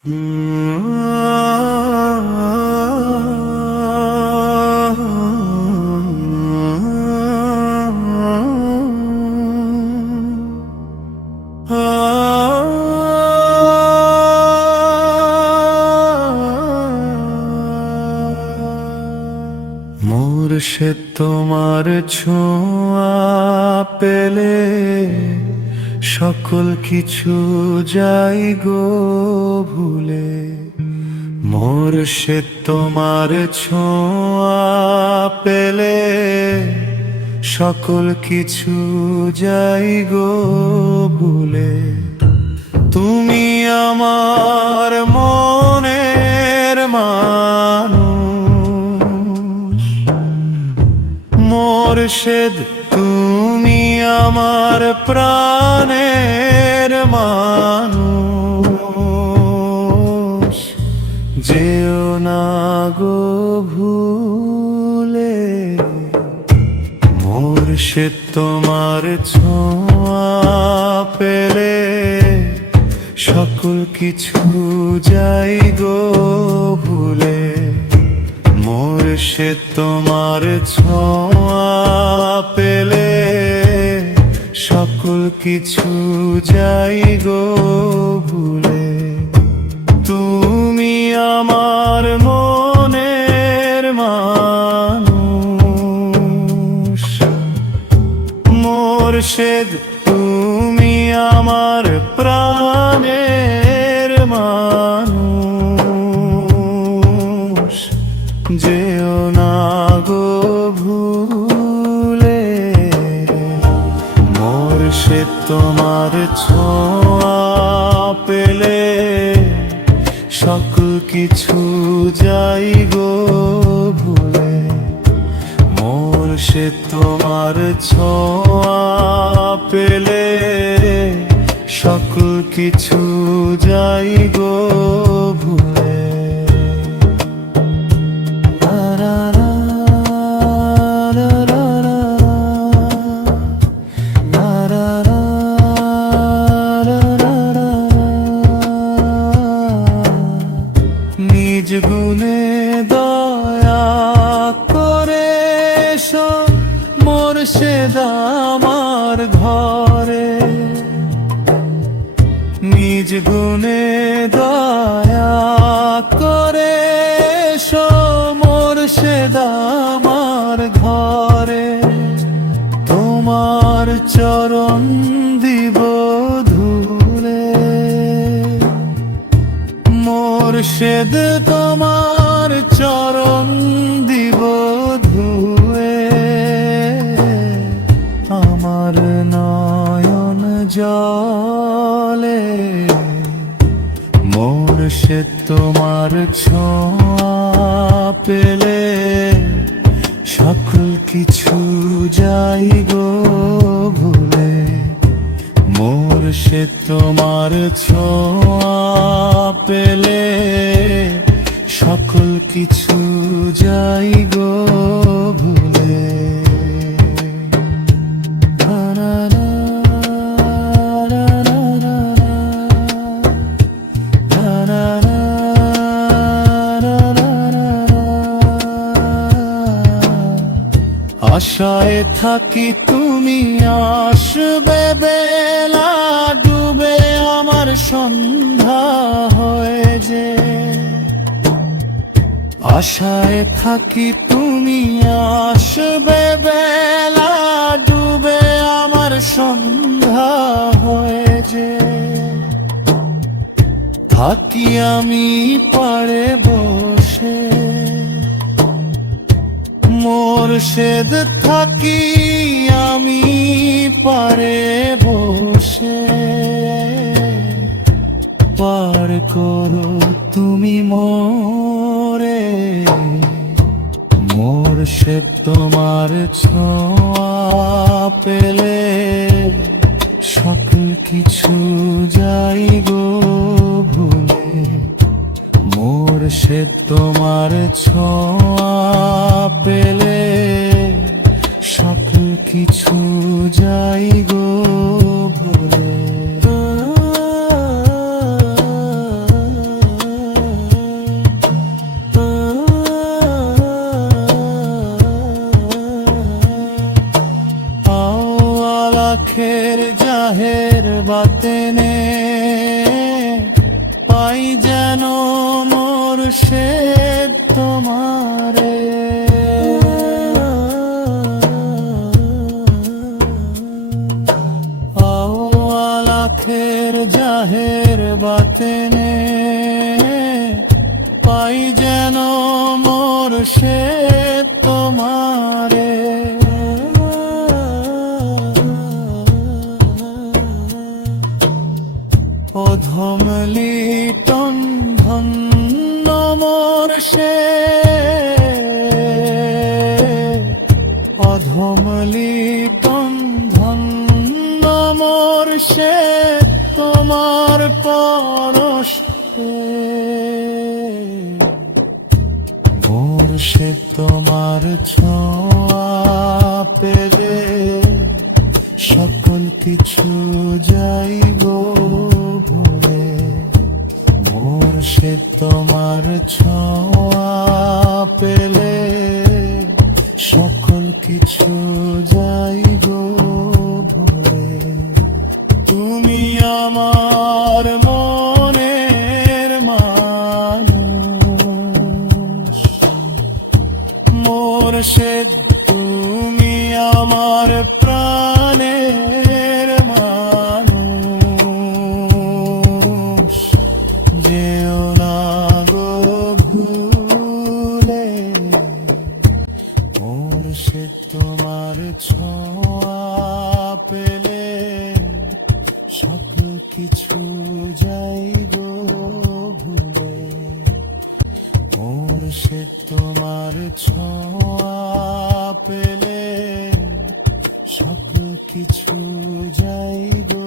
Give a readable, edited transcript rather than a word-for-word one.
মুর্শিদ তোমার ছোঁয়া পেলে সকল কিছু যাই গো ভুলে। মুর্শিদ তোমার ছোঁয়া পেলে সকল কিছু যাই গো ভুলে। তুমি আমার মনের মানুষ মুর্শিদ, তুমি আমার প্রাণের মানুষ। যেও না গো ভুলে। মুর্শিদ তোমার ছোঁয়া পেলে সকল কিছু যাই গো ভুলে। মুর্শিদ তোমার ছোঁয়া পেলে সকল কিছু যাই গো ভুলে। তুমি আমার মনের মানুষ মুর্শিদ, তুমি আমার প্রাণের মানুষ। যেও না গো ভুলে। মুর্শিদ তোমার ছোঁয়া পেলে সকল কিছু যাই গো ভুলে। মুর্শিদ তোমার ছোঁয়া পেলে সকল কিছু যাই গো ভুলে। নিজ গুণে দয়া করে মুর্শিদ আমার ঘরে। নিজ গুণে দয়া করে মুর্শিদ আমার ঘরে। তোমার চরণ দিব ধুলে মুর্শিদ, তোমার চরণ দিব ধুয়ে। আমার নয়ন জলে মুর্শিদ তোমার ছোঁয়া পেলে সকল কিছু যাই গো ভুলে। মুর্শিদ তোমার ছোঁয়া পেলে সকল কিছু যাই গো ভুলে। আশায় থাকি তুমি আসবে বেলা ডুবে আমার সন্ধ্যা হয়ে যে। আশায় থাকি তুমি আসবে বেলা ডুবে আমার সন্ধ্যা হয়ে যে। থাকি আমি পাড়ে বসে মুর্শিদ, থাকি আমি পাড়ে বসে। পার করো তুমি মোরে। মুর্শিদ তোমার ছোঁয়া পেলে সকল কিছু যাই গো ভুলে। মুর্শিদ তোমার ছোঁয়া পেলে সকল কিছু যাই গো ভুলে। মুর্শিদ তোমারে। আউয়াল আখের জাহের বাতেনে পাই যেন মুর্শিদ তোমারে। অধম লিটন ধন্য মুর্শিদ, অধম লিটন ধন্য মুর্শিদ তোমার পরশ মুর্শিদ তোমার ছোঁয়া পেলে সকল কিছু যাই গো ভুলে। মুর্শিদ তোমার ছোঁয়া পেলে সকল কিছু যাই গো ভুলে। তুমি আমার মনের মানুষ মুর্শিদ, তুমি আমার প্রাণের মানুষ। যেও না গো ভুলে, মুর্শিদ তোমার ছোঁয়া পেলে সকল কিছু যাই গো ভুলে। মুর্শিদ তোমার ছোঁয়া পেলে সকল কিছু যাই গো